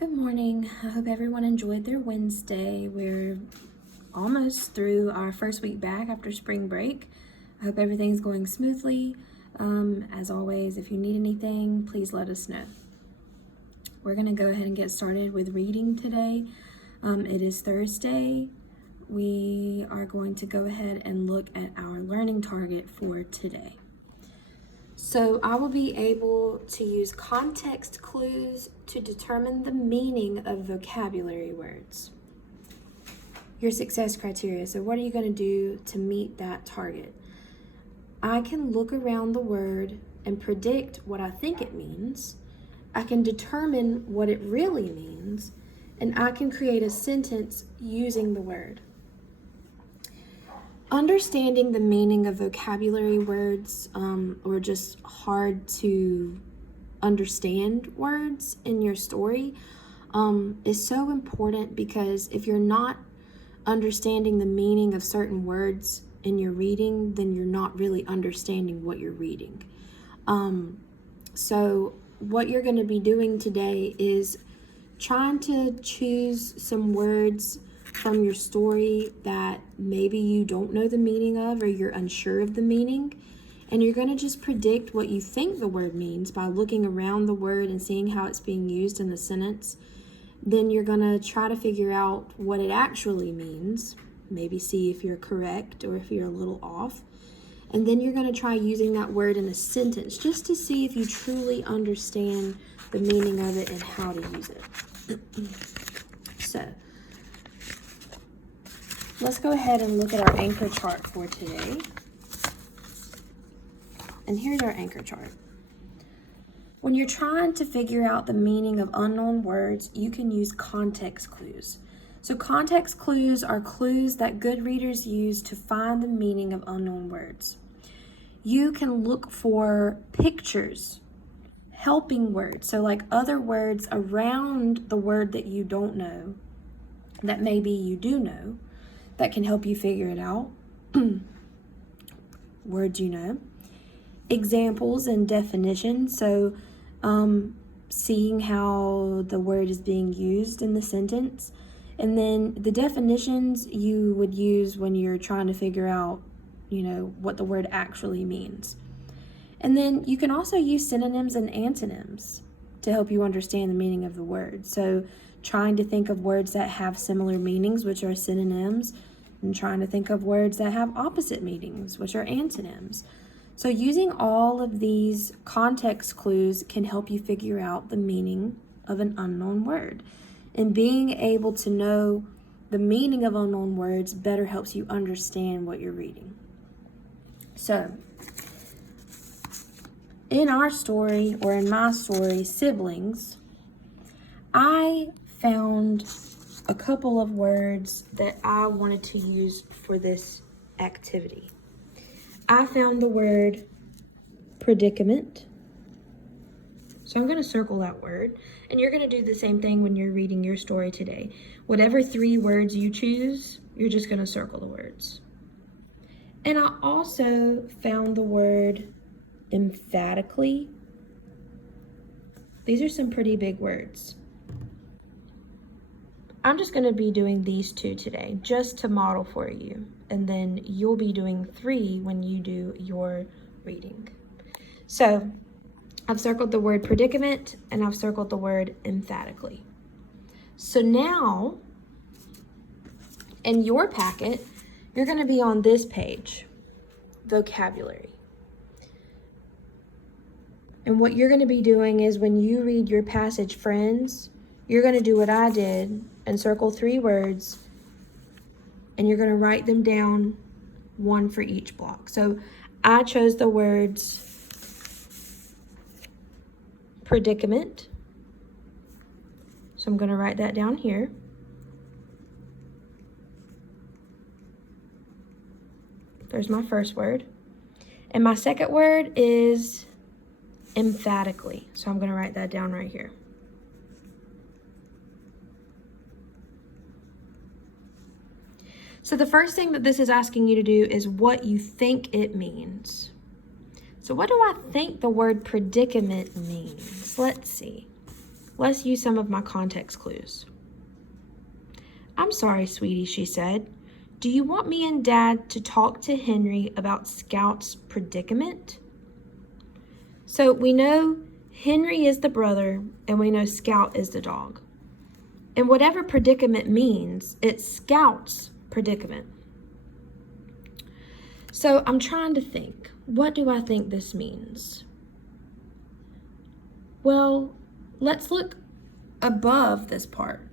Good morning. I hope everyone enjoyed their Wednesday. We're almost through our first week back after spring break. I hope everything's going smoothly. As always, if you need anything, please let us know. We're going to go ahead and get started with reading today. It is Thursday. We are going to go ahead and look at our learning target for today. So I will be able to use context clues to determine the meaning of vocabulary words. Your success criteria. So what are you going to do to meet that target? I can look around the word and predict what I think it means. I can determine what it really means, and I can create a sentence using the word. Understanding the meaning of vocabulary words or just hard to understand words in your story is so important, because if you're not understanding the meaning of certain words in your reading, then you're not really understanding what you're reading. So what you're going to be doing today is trying to choose some words from your story that maybe you don't know the meaning of, or you're unsure of the meaning, and you're going to just predict what you think the word means by looking around the word and seeing how it's being used in the sentence. Then you're going to try to figure out what it actually means, maybe see if you're correct or if you're a little off, and then you're going to try using that word in a sentence just to see if you truly understand the meaning of it and how to use it. So let's go ahead and look at our anchor chart for today. And here's our anchor chart. When you're trying to figure out the meaning of unknown words, you can use context clues. So context clues are clues that good readers use to find the meaning of unknown words. You can look for pictures, helping words, so like other words around the word that you don't know, that maybe you do know, that can help you figure it out. Words you know. Examples and definitions, so seeing how the word is being used in the sentence. And then the definitions you would use when you're trying to figure out, what the word actually means. And then you can also use synonyms and antonyms to help you understand the meaning of the word. So trying to think of words that have similar meanings, which are synonyms, and trying to think of words that have opposite meanings, which are antonyms. So using all of these context clues can help you figure out the meaning of an unknown word. And being able to know the meaning of unknown words better helps you understand what you're reading. So in our story, or in my story, Siblings, I found a couple of words that I wanted to use for this activity. I found the word predicament. So I'm going to circle that word, and you're going to do the same thing when you're reading your story today. Whatever 3 words you choose, you're just going to circle the words. And I also found the word emphatically. These are some pretty big words. I'm just going to be doing these 2 today, just to model for you. And then you'll be doing 3 when you do your reading. So I've circled the word predicament, and I've circled the word emphatically. So now, in your packet, you're going to be on this page, vocabulary. And what you're going to be doing is, when you read your passage, Friends, you're going to do what I did and circle 3 words, and you're going to write them down, 1 for each block. So I chose the words predicament. So I'm going to write that down here. There's my first word. And my second word is emphatically. So I'm going to write that down right here. So the first thing that this is asking you to do is what you think it means. So what do I think the word predicament means? Let's see. Let's use some of my context clues. I'm sorry, sweetie, she said. Do you want me and Dad to talk to Henry about Scout's predicament? So we know Henry is the brother and we know Scout is the dog. And whatever predicament means, it's Scout's predicament. So I'm trying to think, what do I think this means? Well, let's look above this part.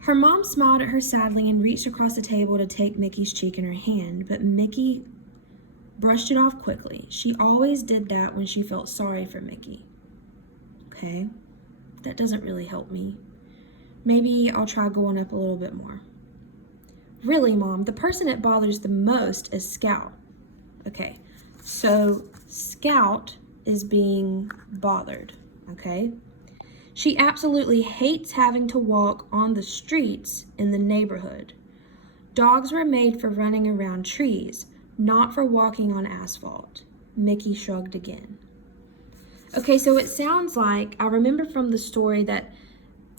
Her mom smiled at her sadly and reached across the table to take Mickey's cheek in her hand, but Mickey brushed it off quickly. She always did that when she felt sorry for Mickey. Okay, that doesn't really help me. Maybe I'll try going up a little bit more. Really, Mom, the person it bothers the most is Scout. Okay, so Scout is being bothered, okay? She absolutely hates having to walk on the streets in the neighborhood. Dogs were made for running around trees, not for walking on asphalt. Mickey shrugged again. Okay, so it sounds like, I remember from the story that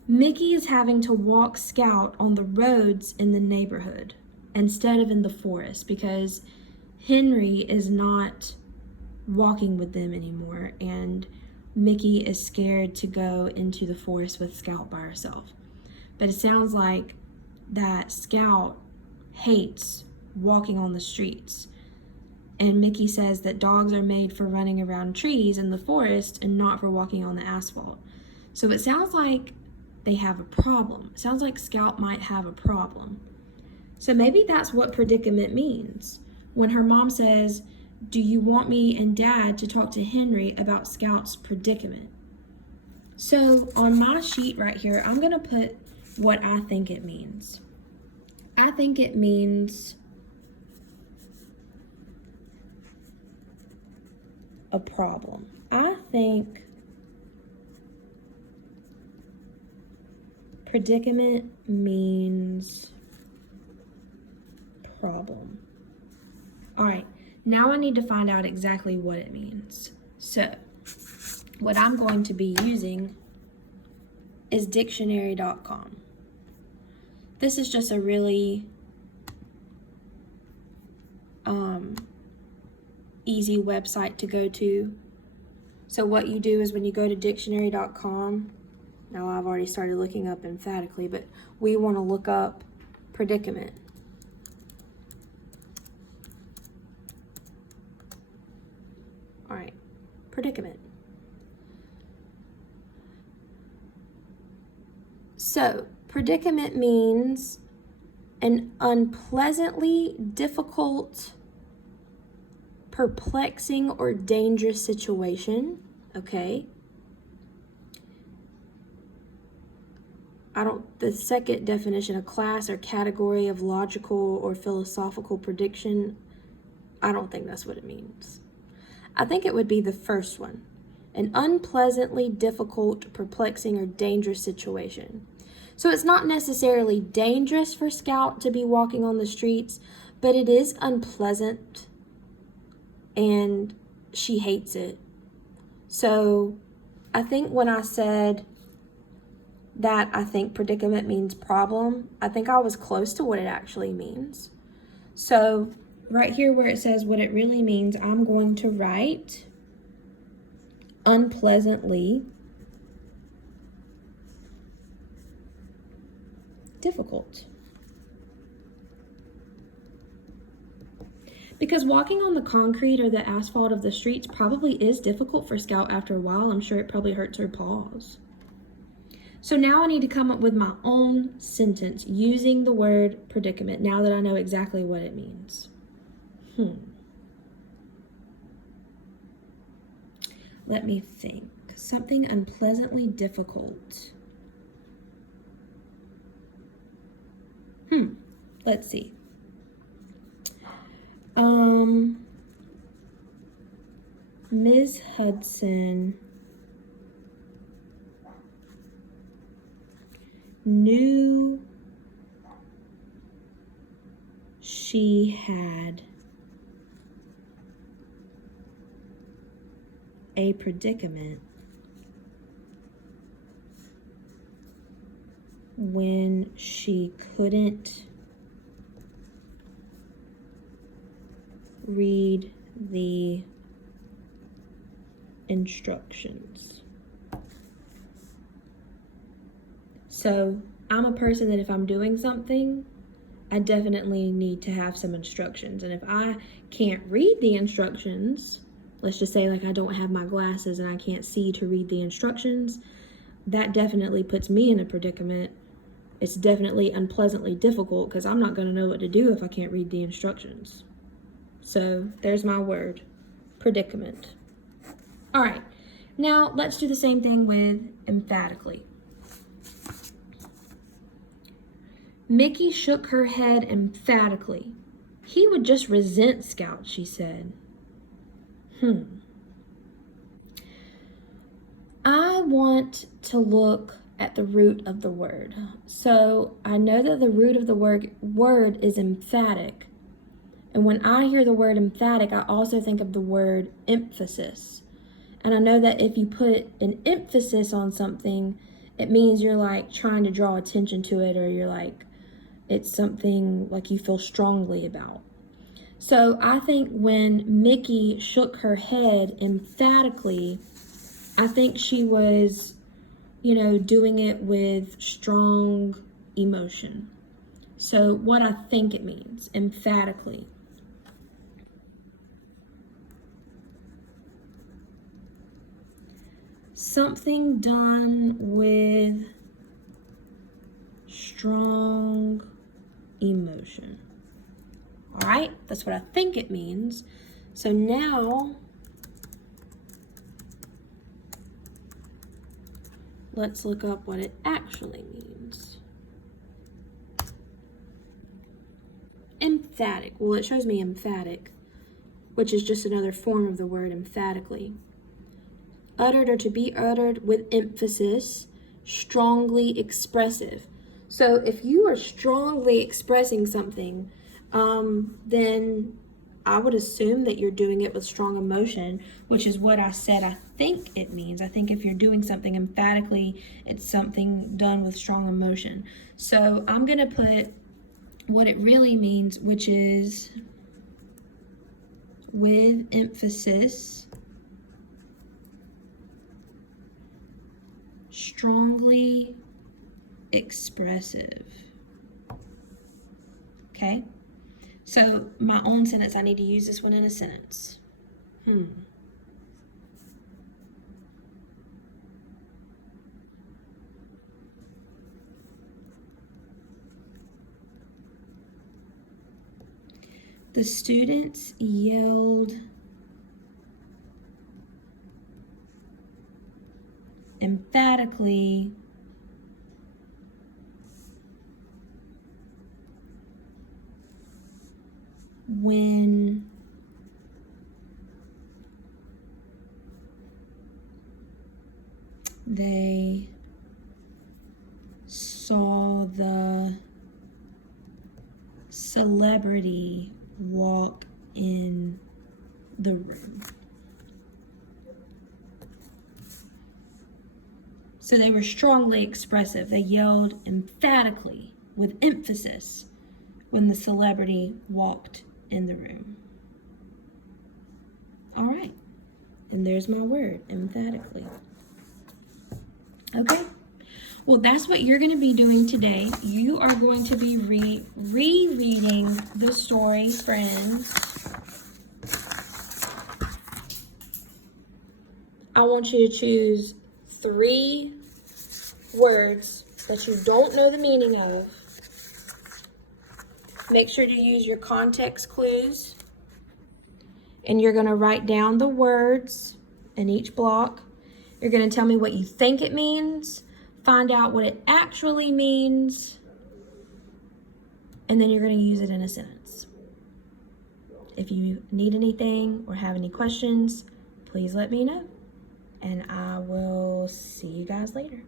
Mickey is having to walk Scout on the roads in the neighborhood instead of in the forest because Henry is not walking with them anymore and Mickey is scared to go into the forest with Scout by herself. But it sounds like that Scout hates walking on the streets. And Mickey says that dogs are made for running around trees in the forest and not for walking on the asphalt. So it sounds like they have a problem. It sounds like Scout might have a problem. So maybe that's what predicament means. When her mom says, do you want me and Dad to talk to Henry about Scout's predicament? So on my sheet right here, I'm going to put what I think it means. I think it means a problem. I think predicament means problem. All right, now I need to find out exactly what it means. So what I'm going to be using is dictionary.com. This is just a really easy website to go to. So what you do is when you go to dictionary.com, now I've already started looking up emphatically, but we want to look up predicament. All right, predicament. So predicament means an unpleasantly difficult, perplexing, or dangerous situation, okay? The second definition, a class or category of logical or philosophical prediction, I don't think that's what it means. I think it would be the first one, an unpleasantly difficult, perplexing, or dangerous situation. So it's not necessarily dangerous for Scout to be walking on the streets, but it is unpleasant and she hates it. So I think when I said that I think predicament means problem, I think I was close to what it actually means. So right here where it says what it really means, I'm going to write unpleasantly difficult. Because walking on the concrete or the asphalt of the streets probably is difficult for Scout after a while. I'm sure it probably hurts her paws. So now I need to come up with my own sentence using the word predicament now that I know exactly what it means. Let me think. Something unpleasantly difficult. Let's see. Ms. Hudson knew she had a predicament when she couldn't read the instructions. So I'm a person that if I'm doing something, I definitely need to have some instructions. And if I can't read the instructions, let's just say like I don't have my glasses and I can't see to read the instructions, that definitely puts me in a predicament. It's definitely unpleasantly difficult because I'm not going to know what to do if I can't read the instructions. So there's my word, predicament. All right, now let's do the same thing with emphatically. Mickey shook her head emphatically. He would just resent Scout, she said. I want to look at the root of the word. So I know that the root of the word is emphatic. And when I hear the word emphatic, I also think of the word emphasis. And I know that if you put an emphasis on something, it means you're like trying to draw attention to it, or you're like, it's something like you feel strongly about. So I think when Mickey shook her head emphatically, I think she was, doing it with strong emotion. So what I think it means, emphatically. Something done with strong emotion. All right, that's what I think it means. So now, let's look up what it actually means. Emphatic. Well, it shows me emphatic, which is just another form of the word emphatically. Uttered or to be uttered with emphasis, strongly expressive. So if you are strongly expressing something, then I would assume that you're doing it with strong emotion, which is what I said I think it means. I think if you're doing something emphatically, it's something done with strong emotion. So I'm going to put what it really means, which is with emphasis, strongly expressive. Okay? So my own sentence, I need to use this one in a sentence. The students yelled emphatically when they saw the celebrity walk in the room. So they were strongly expressive. They yelled emphatically with emphasis when the celebrity walked in the room. All right. And there's my word, emphatically. Okay. Well, that's what you're going to be doing today. You are going to be rereading the story, Friends. I want you to choose 3 words that you don't know the meaning of. Make sure to use your context clues. And you're going to write down the words in each block. You're going to tell me what you think it means, find out what it actually means, and then you're going to use it in a sentence. If you need anything or have any questions, please let me know. And I will see you guys later.